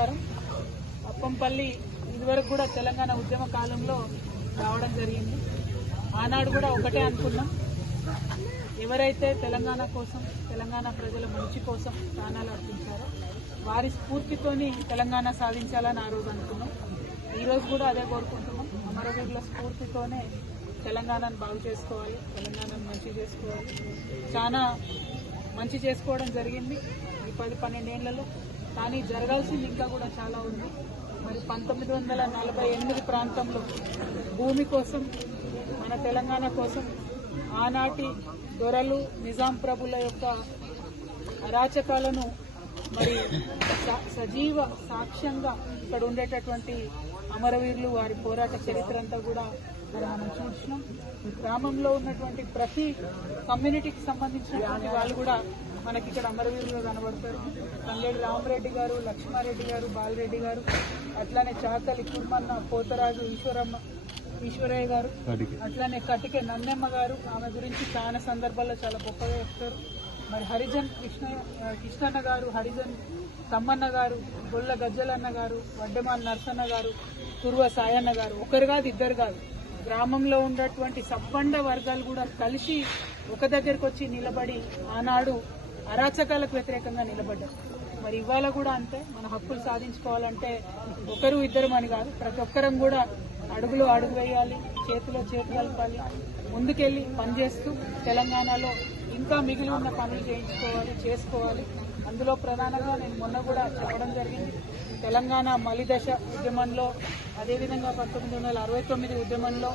నమస్కారం. అప్పంపల్లి ఇదివరకు కూడా తెలంగాణ ఉద్యమ కాలంలో రావడం జరిగింది. ఆనాడు కూడా ఒకటే అనుకున్నాం. ఎవరైతే తెలంగాణ కోసం తెలంగాణ ప్రజల మంచి కోసం ప్రాణాలు అర్పించారో వారి స్ఫూర్తితోని తెలంగాణ సాధించాలని ఆ రోజు అనుకున్నాం. ఈరోజు కూడా అదే కోరుకుంటున్నాం. అమరవీరుల స్ఫూర్తితోనే తెలంగాణను బాగు చేసుకోవాలి తెలంగాణను మంచి చేసుకోవాలి. చాలా మంచి చేసుకోవడం జరిగింది. ఈ పది పన్నెండేళ్ళలో కానీ జరగాల్సింది ఇంకా కూడా చాలా ఉంది. మరి పంతొమ్మిది వందల నలభై ఎనిమిది ప్రాంతంలో భూమి కోసం మన తెలంగాణ కోసం ఆనాటి దొరలు నిజాం ప్రభుల యొక్క అరాచకాలను మరి స- సజీవ సాక్ష్యంగా ఇక్కడ ఉండేటటువంటి అమరవీరులు వారి పోరాట చరిత్ర అంతా కూడా మరి మనం చూసినాం. గ్రామంలో ఉన్నటువంటి ప్రతి కమ్యూనిటీకి సంబంధించినటువంటి వాళ్ళు కూడా మనకి ఇక్కడ అమరవీరులు కనబడతారు. తంగేడి రామరెడ్డి గారు లక్ష్మారెడ్డి గారు బాలరెడ్డి గారు అట్లానే చాకలి కుర్మన్న పోతరాజు ఈశ్వరమ్మ ఈశ్వరయ్య గారు అట్లానే కటికే నన్నెమ్మ గారు ఆమె గురించి చాలా సందర్భాల్లో చాలా గొప్పగా చెప్తారు. మరి హరిజన్ కృష్ణ కృష్ణన్న గారు హరిజన్ తమ్మన్న గారు గొల్ల గజ్జలన్న గారు వడ్డమాన్ నర్సన్న గారు కుర్వ సాయన్న గారు ఒకరు కాదు ఇద్దరు కాదు. గ్రామంలో ఉన్నటువంటి సబ్బండ వర్గాలు కూడా కలిసి ఒక దగ్గరకు వచ్చి నిలబడి ఆనాడు అరాచకాలకు వ్యతిరేకంగా నిలబడ్డారు. మరి ఇవాళ కూడా అంతే మన హక్కులు సాధించుకోవాలంటే ఒకరు ఇద్దరు అని కాదు ప్రతి ఒక్కరం కూడా అడుగులో అడుగు వేయాలి చేతిలో చేతి కలపాలి ముందుకెళ్ళి పనిచేస్తూ తెలంగాణలో ఇంకా మిగిలి ఉన్న పనులు చేయించుకోవాలి చేసుకోవాలి. అందులో ప్రధానంగా నేను మొన్న కూడా చెప్పడం జరిగింది తెలంగాణ మలిదశ ఉద్యమంలో అదేవిధంగా పంతొమ్మిది వందల అరవై తొమ్మిది ఉద్యమంలో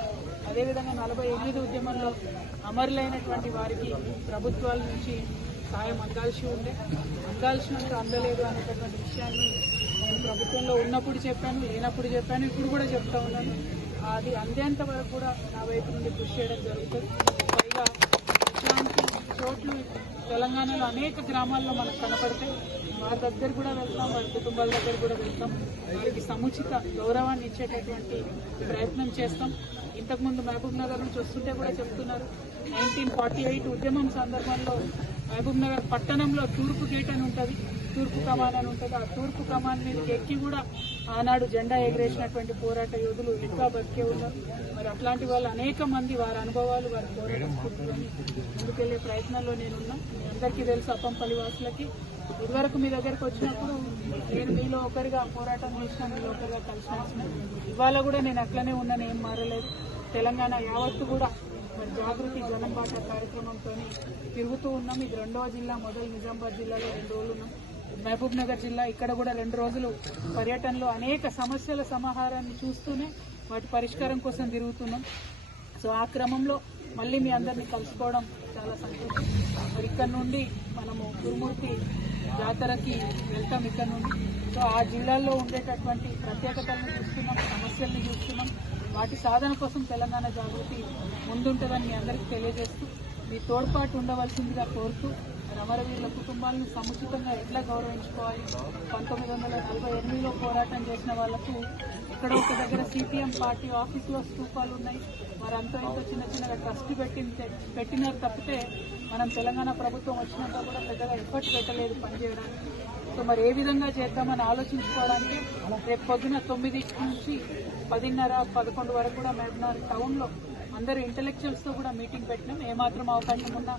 అదేవిధంగా నలభై ఎనిమిది ఉద్యమంలో అమరులైనటువంటి వారికి ప్రభుత్వాల నుంచి సాయం అందాల్సి ఉండే అందాల్సినంత అందలేదు అనేటటువంటి విషయాన్ని నేను ప్రభుత్వంలో ఉన్నప్పుడు చెప్పాను లేనప్పుడు చెప్పాను ఇప్పుడు కూడా చెప్తా ఉన్నాను. అది అందేంత వరకు కూడా నా వైపు నుండి కృషి చేయడం జరుగుతుంది. పైగా ఇట్లాంటి చోట్లు తెలంగాణలో అనేక గ్రామాల్లో మనకు కనపడితే వారి దగ్గర కూడా వెళ్తాం వారి కుటుంబాల దగ్గర కూడా వెళ్తాం. వారికి సముచిత గౌరవాన్ని ఇచ్చేటటువంటి ప్రయత్నం చేస్తాం. ఇంతకుముందు మహబూబ్ నగర్ నుంచి వస్తుంటే కూడా చెప్తున్నారు. నైన్టీన్ ఫార్టీ ఎయిట్ ఉద్యమం సందర్భంలో మహబూబ్ నగర్ పట్టణంలో తూర్పు గేట్ అని ఉంటుంది. తూర్పు కమాన్ అని ఉంటుంది ఆ తూర్పు కమాన్ మీదకి ఎక్కి కూడా ఆనాడు జెండా ఎగరేసినటువంటి పోరాట యోధులు ఇంకా బతికే ఉన్నారు. మరి అట్లాంటి వాళ్ళు అనేక మంది వారి అనుభవాలు వారి పోరాట స్ఫూర్తిలోని ముందుకెళ్ళే ప్రయత్నంలో నేనున్నా. మీ అందరికీ తెలుసు అప్పంపల్లి వాసులకి. ఇదివరకు మీ దగ్గరకు వచ్చినప్పుడు నేను మీలో ఒకరిగా పోరాటం చేసిన మీలో ఒకరిగా కలిసి వచ్చిన. ఇవాళ కూడా నేను అట్లనే ఉన్నాను ఏం మారలేదు. తెలంగాణ యావత్తు కూడా మరి జాగృతి జనం బాట కార్యక్రమంతో తిరుగుతూ ఉన్నాం. ఇది రెండవ జిల్లా మొదలు నిజామాబాద్ జిల్లాలో రెండు రోజులు ఉన్నాం. మహబూబ్ నగర్ జిల్లా ఇక్కడ కూడా రెండు రోజులు పర్యటనలో అనేక సమస్యల సమాహారాన్ని చూస్తూనే వాటి పరిష్కారం కోసం తిరుగుతున్నాం. సో ఆ క్రమంలో మళ్ళీ మీ అందరినీ కలుసుకోవడం చాలా సంతోషం. మరి ఇక్కడ నుండి మనము గురుమూర్తి జాతరకి వెళ్తాం ఇక్కడ నుండి. సో ఆ జిల్లాల్లో ఉండేటటువంటి ప్రత్యేకతలను చూస్తున్నాం సమస్యల్ని చూస్తున్నాం. వాటి సాధన కోసం తెలంగాణ జాగృతి ముందుంటుందని మీ అందరికీ తెలియజేస్తూ మీ తోడ్పాటు ఉండవలసిందిగా కోరుతూ అమరవీరుల కుటుంబాలను సముచితంగా ఎట్లా గౌరవించుకోవాలి? పంతొమ్మిది వందల నలభై ఎనిమిదిలో పోరాటం చేసిన వాళ్ళకు ఇక్కడ ఒక దగ్గర సిపిఎం పార్టీ ఆఫీసులో స్థూపాలు ఉన్నాయి. వారంతా ఇంత చిన్న చిన్నగా ట్రస్ట్ పెట్టింది పెట్టినారు తప్పితే మనం తెలంగాణ ప్రభుత్వం వచ్చినాక కూడా పెద్దగా ఎఫర్ట్ పెట్టలేదు పనిచేయడానికి. సో మరి ఏ విధంగా చేద్దామని ఆలోచించుకోవడానికి రేపు పొద్దున తొమ్మిది నుంచి పదిన్నర పదకొండు వరకు కూడా మహబూబ్నగర్ టౌన్లో అందరూ ఇంటలెక్చువల్స్తో కూడా మీటింగ్ పెట్టినాం. ఏమాత్రం అవకాశం ఉన్నా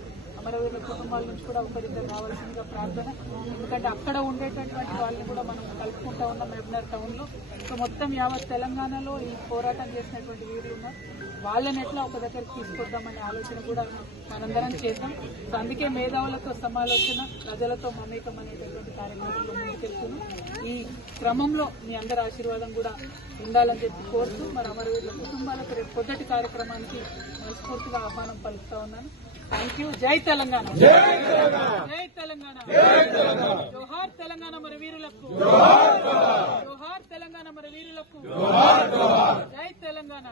మరోవేళ కుటుంబాల నుంచి కూడా ఒకరిద్దరు రావాల్సిందిగా ప్రార్థన. ఎందుకంటే అక్కడ ఉండేటటువంటి వాళ్ళని కూడా మనం కలుపుకుంటా ఉన్నాం మెబినార్ టౌన్లో సో మొత్తం యావత్ తెలంగాణలో ఈ పోరాటం చేసినటువంటి వీరులు ఉన్నారు. వాళ్ళని ఎట్లా ఒక దగ్గరికి తీసుకొద్దామనే ఆలోచన కూడా మనందరం చేద్దాం. సో అందుకే మేధావులతో సమాలోచన ప్రజలతో మమేకం అనేటటువంటి కార్యక్రమంలో ముందుకెళ్తున్నాం. క్రమంలో మీ అందరి ఆశీర్వాదం కూడా ఉండాలని చెప్పి కోరుతూ మరి అమరవీరుల కుటుంబాలకు రేపు పొద్దటి కార్యక్రమానికి మనస్ఫూర్తిగా ఆహ్వానం పలుకుతా ఉన్నాను. థ్యాంక్ యూ జై తెలంగాణ. జై తెలంగాణ. జోహార్ తెలంగాణ మరి వీరులకు. జోహార్ తెలంగాణ మరి వీరులకు. జై తెలంగాణ.